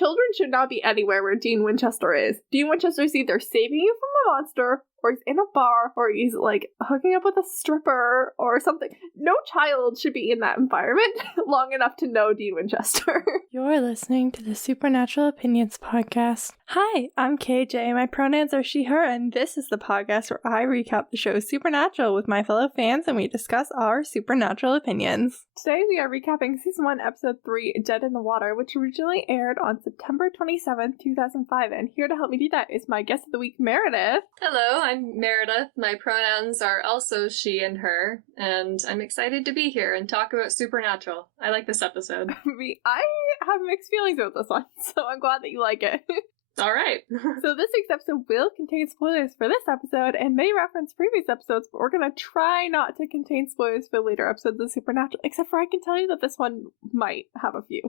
children should not be anywhere where Dean Winchester is. Dean Winchester is either saving you from a monster, or he's in a bar, or he's, like, hooking up with a stripper, or something. No child should be in that environment long enough to know Dean Winchester. You're listening to the Supernatural Opinions Podcast. Hi, I'm KJ. My pronouns are she, her, and this is the podcast where I recap the show Supernatural with my fellow fans, and we discuss our supernatural opinions. Today we are recapping Season 1, Episode 3, Dead in the Water, which originally aired on September 27th, 2005, and here to help me do that is my guest of the week, Meredith. Hello, I'm Meredith. My pronouns are also she and her, and I'm excited to be here and talk about Supernatural. I like this episode. I have mixed feelings about this one, so I'm glad that you like it. All right. So this week's episode will contain spoilers for this episode and may reference previous episodes, but we're going to try not to contain spoilers for later episodes of Supernatural, except for I can tell you that this one might have a few.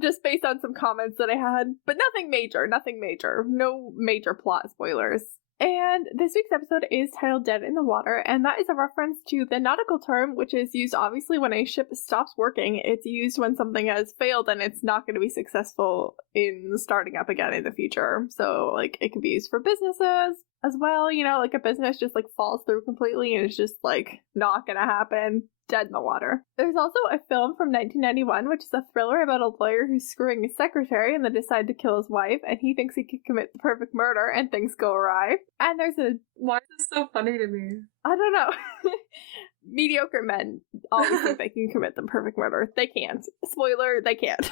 Just based on some comments that I had, but nothing major. No major plot spoilers. And this week's episode is titled Dead in the Water, and that is a reference to the nautical term, which is used obviously when a ship stops working. It's used when something has failed and it's not going to be successful in starting up again in the future. So, like, it can be used for businesses as well, you know, like a business just, like, falls through completely and it's just, like, not going to happen. Dead in the water. There's also a film from 1991, which is a thriller about a lawyer who's screwing his secretary and then decide to kill his wife, and he thinks he can commit the perfect murder, and things go awry. And there's a... Why is this so funny to me? I don't know. Mediocre men always think they can commit the perfect murder. They can't. Spoiler, they can't.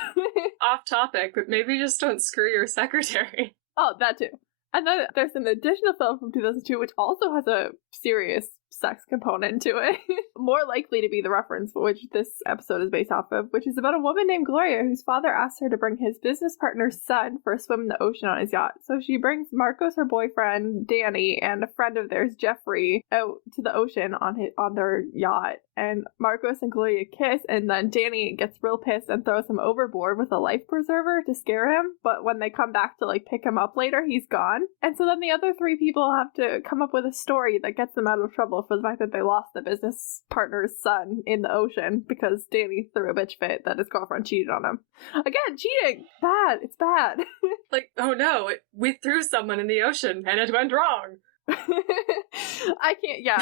Off topic, but maybe just don't screw your secretary. Oh, that too. And then there's an additional film from 2002, which also has a serious sex component to it. More likely to be the reference which this episode is based off of, which is about a woman named Gloria whose father asked her to bring his business partner's son for a swim in the ocean on his yacht. So she brings Marcos, her boyfriend, Danny, and a friend of theirs, Jeffrey, out to the ocean on their yacht. And Marcos and Gloria kiss, and then Danny gets real pissed and throws him overboard with a life preserver to scare him. But when they come back to, like, pick him up later, he's gone. And so then the other three people have to come up with a story that gets them out of trouble for the fact that they lost the business partner's son in the ocean because Danny threw a bitch fit that his girlfriend cheated on him. Again, cheating! Bad. It's bad. Like, oh no, we threw someone in the ocean and it went wrong. I can't, yeah.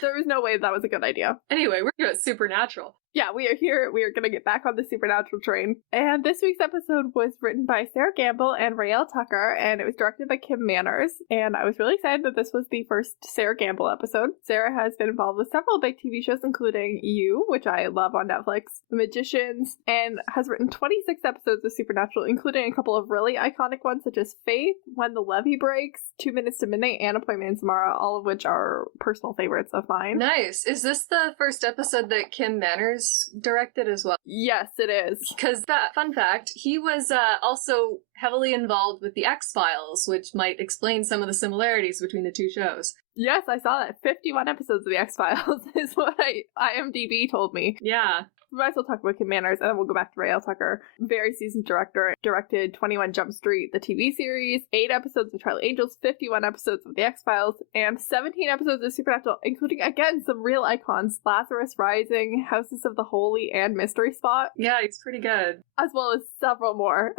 There was no way that was a good idea. Anyway, we're here at Supernatural. Yeah, we are here. We are going to get back on the Supernatural train. And this week's episode was written by Sarah Gamble and Raelle Tucker, and it was directed by Kim Manners. And I was really excited that this was the first Sarah Gamble episode. Sarah has been involved with several big TV shows, including You, which I love on Netflix, The Magicians, and has written 26 episodes of Supernatural, including a couple of really iconic ones, such as Faith, When the Levee Breaks, 2 Minutes to Midnight, and Appointment in Samara, all of which are personal favorites of mine. Nice. Is this the first episode that Kim Manners directed as well? Yes, it is. Because that, fun fact, he was also heavily involved with the X-Files, which might explain some of the similarities between the two shows. Yes, I saw that. 51 episodes of the X-Files is what IMDb told me. Yeah. We might as well talk about Kim Manners, and then we'll go back to Raelle Tucker. Very seasoned director, directed 21 Jump Street, the TV series, 8 episodes of Charlie Angels, 51 episodes of The X-Files, and 17 episodes of Supernatural, including, again, some real icons, Lazarus Rising, Houses of the Holy, and Mystery Spot. Yeah, he's pretty good. As well as several more.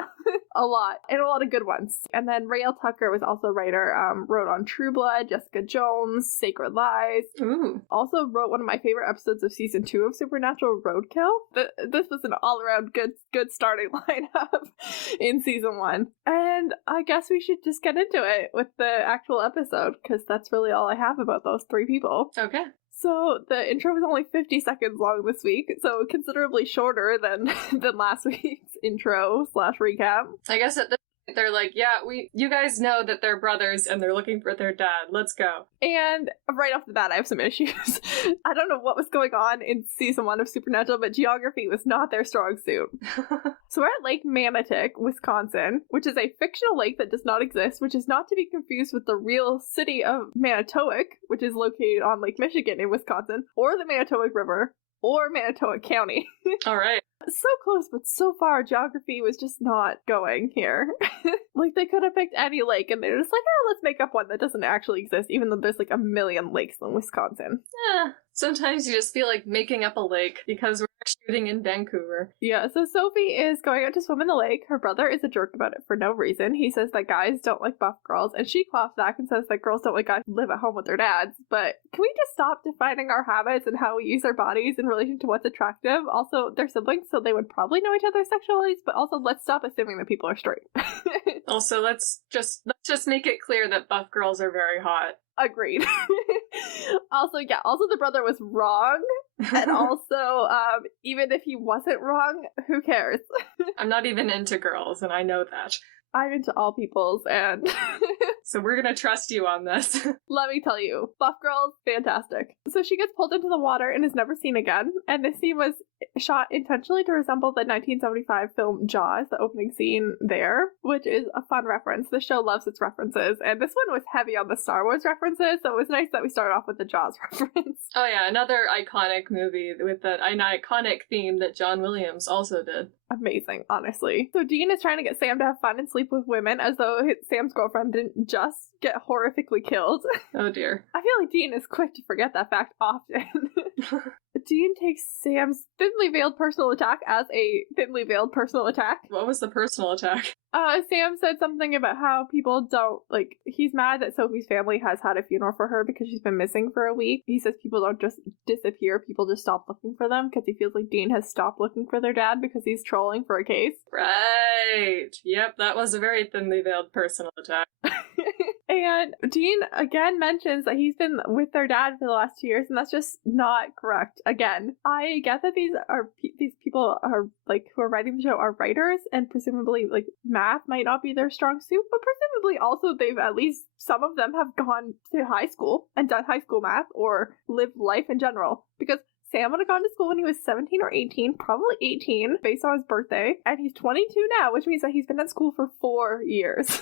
A lot. And a lot of good ones. And then Raelle Tucker was also a writer, wrote on True Blood, Jessica Jones, Sacred Lies. Ooh. Also wrote one of my favorite episodes of season 2 of Supernatural, Roadkill. This was an all-around good starting lineup in season 1. And I guess we should just get into it with the actual episode, because that's really all I have about those 3 people. Okay. So the intro was only 50 seconds long this week, so considerably shorter than last week's intro / recap. I guess at this point they're like, yeah, you guys know that they're brothers and they're looking for their dad. Let's go. And right off the bat, I have some issues. I don't know what was going on in season 1 of Supernatural, but geography was not their strong suit. So we're at Lake Manotick, Wisconsin, which is a fictional lake that does not exist, which is not to be confused with the real city of Manitowoc, which is located on Lake Michigan in Wisconsin, or the Manitowoc River, or Manitowoc County. All right. So close, but so far, geography was just not going here. Like, they could have picked any lake, and they're just like, oh, let's make up one that doesn't actually exist, even though there's like a million lakes in Wisconsin. Sometimes you just feel like making up a lake because we're shooting in Vancouver. Yeah, so Sophie is going out to swim in the lake. Her brother is a jerk about it for no reason. He says that guys don't like buff girls, and she claps back and says that girls don't like guys who live at home with their dads. But can we just stop defining our habits and how we use our bodies in relation to what's attractive? Also, they're siblings, so they would probably know each other's sexualities, but also let's stop assuming that people are straight. Also, let's just make it clear that buff girls are very hot. Agreed. Also the brother was wrong. And also, even if he wasn't wrong, who cares? I'm not even into girls, and I know that. I'm into all peoples, and so we're gonna trust you on this. Let me tell you, buff girls, fantastic. So she gets pulled into the water and is never seen again, and this scene was shot intentionally to resemble the 1975 film Jaws, the opening scene there, which is a fun reference. The show loves its references, and this one was heavy on the Star Wars references, so it was nice that we started off with the Jaws reference. Oh yeah, another iconic movie with an iconic theme that John Williams also did. Amazing, honestly. So Dean is trying to get Sam to have fun and sleep with women as though Sam's girlfriend didn't just get horrifically killed. Oh dear. I feel like Dean is quick to forget that fact often. Dean takes Sam's thinly veiled personal attack as a thinly veiled personal attack. What was the personal attack? Sam said something about how people don't, he's mad that Sophie's family has had a funeral for her because she's been missing for a week. He says people don't just disappear, people just stop looking for them because he feels like Dean has stopped looking for their dad because he's trolling for a case. Right. Yep, that was a very thinly veiled personal attack. And Dean again mentions that he's been with their dad for the last 2 years, and that's just not correct. Again, I get that these people are who are writing the show are writers, and presumably math might not be their strong suit, but presumably also they've at least some of them have gone to high school and done high school math or lived life in general, because Sam would have gone to school when he was 17 or 18, probably 18, based on his birthday, and he's 22 now, which means that he's been at school for 4 years.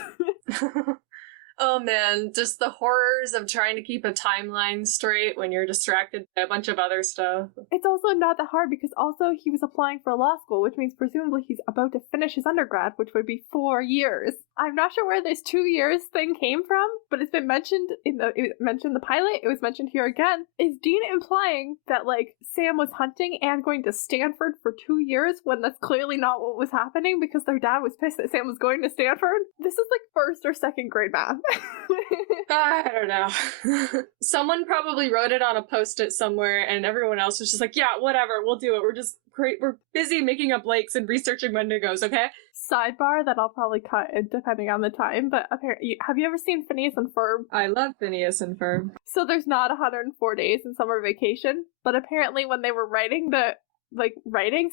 Oh man, just the horrors of trying to keep a timeline straight when you're distracted by a bunch of other stuff. It's also not that hard because also he was applying for law school, which means presumably he's about to finish his undergrad, which would be 4 years. I'm not sure where this 2 years thing came from, but it's been mentioned in the pilot. It was mentioned here again. Is Dean implying that Sam was hunting and going to Stanford for 2 years when that's clearly not what was happening because their dad was pissed that Sam was going to Stanford? This is first or second grade math. I don't know. Someone probably wrote it on a post-it somewhere and everyone else was just like, yeah, whatever, we'll do it. We're busy making up lakes and researching Wendigos, okay? Sidebar that I'll probably cut depending on the time, but apparently, have you ever seen Phineas and Ferb? I love Phineas and Ferb. So there's not 104 days in summer vacation, but apparently when they were writing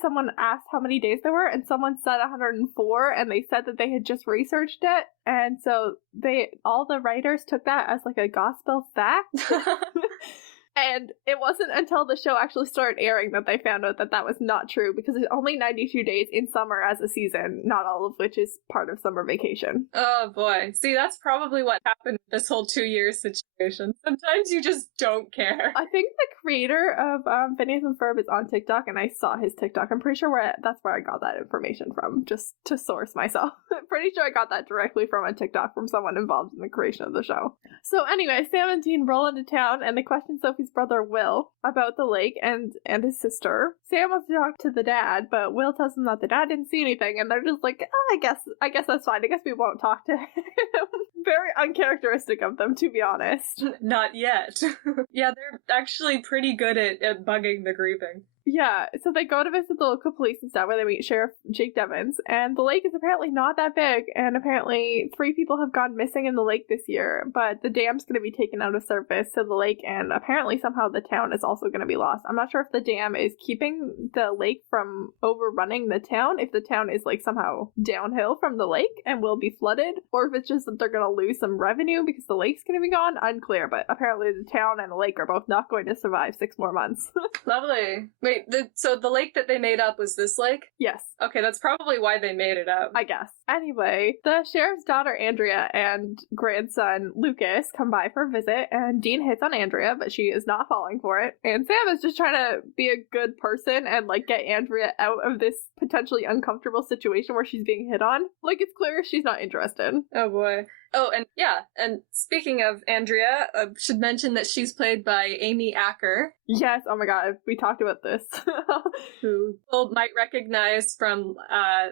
someone asked how many days there were, and someone said 104, and they said that they had just researched it, and so all the writers took that as a gospel fact. And it wasn't until the show actually started airing that they found out that that was not true, because there's only 92 days in summer as a season, not all of which is part of summer vacation. Oh boy. See, that's probably what happened with this whole 2 year situation. Sometimes you just don't care. I think the creator of Phineas and Ferb is on TikTok, and I saw his TikTok. I'm pretty sure that's where I got that information from, just to source myself. I'm pretty sure I got that directly from a TikTok from someone involved in the creation of the show. So anyway, Sam and Dean roll into town, and they question Sophie's brother Will about the lake and his sister. Sam wants to talk to the dad, but Will tells them that the dad didn't see anything, and they're just like, I guess that's fine. I guess we won't talk to him. Very uncharacteristic of them, to be honest. Not yet. Yeah, they're actually pretty good at bugging the grieving. Yeah, so they go to visit the local police and stuff where they meet Sheriff Jake Devins, and the lake is apparently not that big, and apparently 3 people have gone missing in the lake this year, but the dam's going to be taken out of service to the lake, and apparently somehow the town is also going to be lost. I'm not sure if the dam is keeping the lake from overrunning the town, if the town is somehow downhill from the lake and will be flooded, or if it's just that they're going to lose some revenue because the lake's going to be gone. Unclear, but apparently the town and the lake are both not going to survive 6 more months. Lovely. Wait, so the lake that they made up was this lake? Yes. Okay, that's probably why they made it up. I guess. Anyway, the sheriff's daughter Andrea and grandson Lucas come by for a visit, and Dean hits on Andrea, but she is not falling for it. And Sam is just trying to be a good person and get Andrea out of this potentially uncomfortable situation where she's being hit on. It's clear she's not interested. Oh boy. Oh, and yeah, and speaking of Andrea, I should mention that she's played by Amy Acker. Yes, oh my god, we talked about this. who people might recognize from,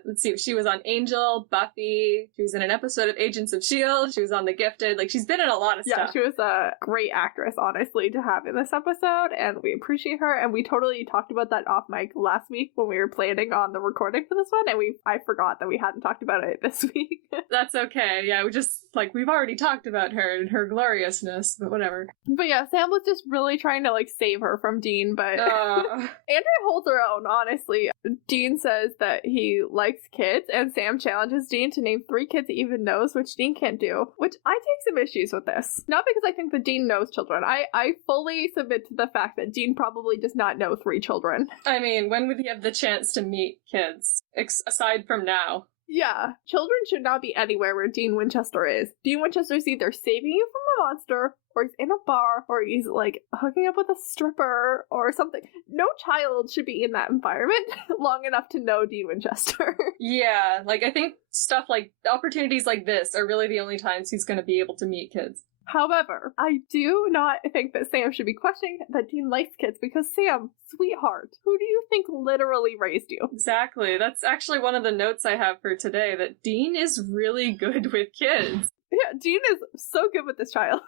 let's see, she was on Angel, Buffy, she was in an episode of Agents of S.H.I.E.L.D., she was on The Gifted, like, she's been in a lot of stuff. Yeah, she was a great actress, honestly, to have in this episode, and we appreciate her, and we totally talked about that off mic last week when we were planning on the recording for this one, and I forgot that we hadn't talked about it this week. That's okay, yeah, we've already talked about her and her gloriousness, but whatever. But yeah, Sam was just really trying to, like, save her from Dean, but Andrea holds her own, honestly. Dean says that he likes kids, and Sam challenges Dean to name 3 kids he even knows, which Dean can't do, which I take some issues with this. Not because I think that Dean knows children. I fully submit to the fact that Dean probably does not know 3 children. I mean, when would he have the chance to meet kids, aside from now? Yeah, children should not be anywhere where Dean Winchester is. Dean Winchester is either saving you from a monster, or he's in a bar, or he's, like, hooking up with a stripper, or something. No child should be in that environment long enough to know Dean Winchester. Yeah, like, I think stuff like, opportunities like this are really the only times he's gonna be able to meet kids. However, I do not think that Sam should be questioning that Dean likes kids, because Sam, sweetheart, who do you think literally raised you? Exactly. That's actually one of the notes I have for today, that Dean is really good with kids. Yeah, Dean is so good with this child.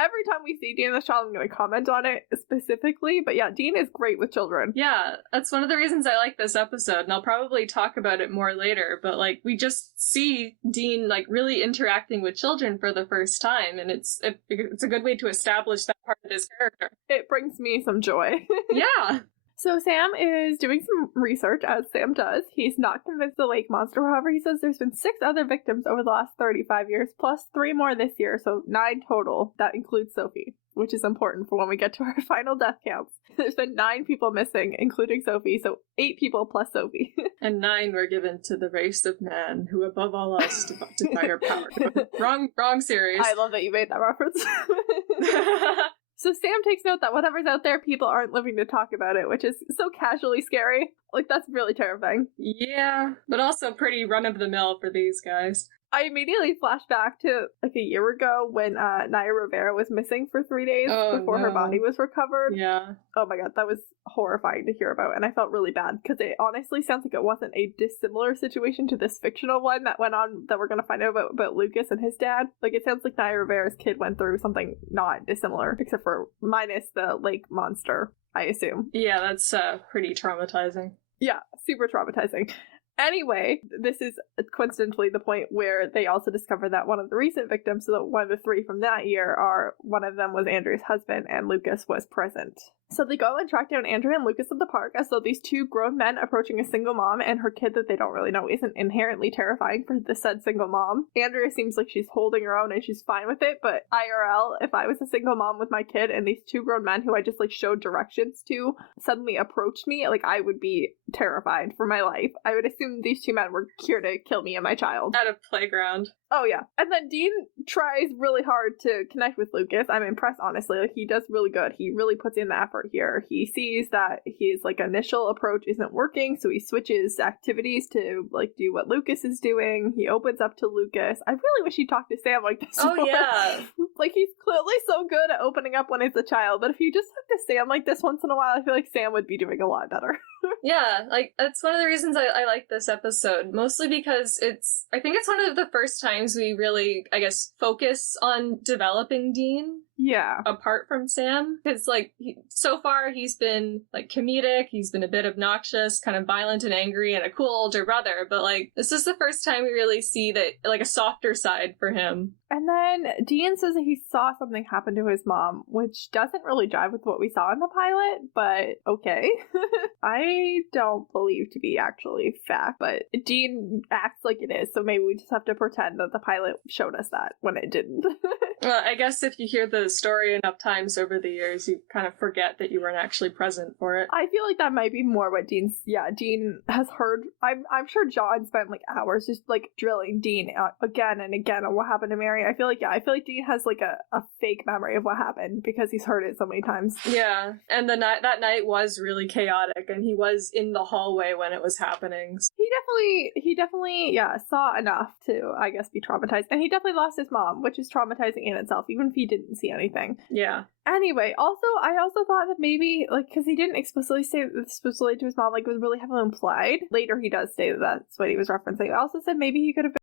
Every time we see Dean and this child, I'm going to comment on it specifically, but yeah, Dean is great with children. Yeah, that's one of the reasons I like this episode, and I'll probably talk about it more later, but, like, we just see Dean, like, really interacting with children for the first time, and it's a good way to establish that part of his character. It brings me some joy. Yeah! So Sam is doing some research, as Sam does. He's not convinced the lake monster. However, he says there's been 6 other victims over the last 35 years, plus 3 more this year, so 9 total. That includes Sophie, which is important for when we get to our final death counts. There's been 9 people missing, including Sophie, so 8 people plus Sophie. And 9 were given to the race of man, who above all else desire power. Wrong series. I love that you made that reference. So Sam takes note that whatever's out there, people aren't living to talk about it, which is so casually scary. Like, that's really terrifying. Yeah, but also pretty run-of-the-mill for these guys. I immediately flashed back to, like, a year ago when Naya Rivera was missing for 3 days before her body was recovered. Yeah. Oh my god, that was horrifying to hear about, and I felt really bad, because it honestly sounds like it wasn't a dissimilar situation to this fictional one that went on, that we're going to find out about Lucas and his dad. Like, it sounds like Naya Rivera's kid went through something not dissimilar, except for minus the lake monster, I assume. Yeah, that's pretty traumatizing. Yeah, super traumatizing. Anyway, this is coincidentally the point where they also discover that one of the recent victims, so that one of the 3 from that year, one of them was Andrea's husband, and Lucas was present. So they go and track down Andrea and Lucas at the park, as though these 2 grown men approaching a single mom and her kid that they don't really know isn't inherently terrifying for the said single mom. Andrea seems like she's holding her own and she's fine with it, but IRL, if I was a single mom with my kid and these 2 grown men who I just, like, showed directions to suddenly approached me, like, I would be terrified for my life. I would assume these 2 men were here to kill me and my child. At a playground. Oh, yeah. And then Dean tries really hard to connect with Lucas. I'm impressed, honestly. Like, he does really good. He really puts in the effort here. He sees that his, like, initial approach isn't working, so he switches activities to, like, do what Lucas is doing. He opens up to Lucas. I really wish he talked to Sam like this Oh, more. yeah. Like, he's clearly so good at opening up when he's a child, but if you just talk to Sam like this once in a while, I feel like Sam would be doing a lot better. Yeah, like, that's one of the reasons I like this episode, mostly because I think it's one of the first times we really, I guess, focus on developing Dean. Yeah. Apart from Sam. Because, like, so far he's been, like, comedic, he's been a bit obnoxious, kind of violent and angry, and a cool older brother, but, like, this is the first time we really see that, like, a softer side for him. And then Dean says that he saw something happen to his mom, which doesn't really jive with what we saw in the pilot, but okay. I don't believe to be actually fact, but Dean acts like it is, so maybe we just have to pretend that the pilot showed us that when it didn't. Well, I guess if you hear the story enough times over the years, you kind of forget that you weren't actually present for it. I feel like that might be more what Dean has heard. I'm sure John spent, like, hours just, like, drilling Dean again and again on what happened to Mary. I feel like Dean has, like, a fake memory of what happened because he's heard it so many times. Yeah, and that night was really chaotic, and he was in the hallway when it was happening. He definitely saw enough to, I guess, be traumatized. And he definitely lost his mom, which is traumatizing in itself, even if he didn't see anything. Yeah. Anyway, I also thought that maybe, like, because he didn't explicitly say that this was related to his mom, like, it was really heavily implied. Later he does say that that's what he was referencing. I also said maybe he could have been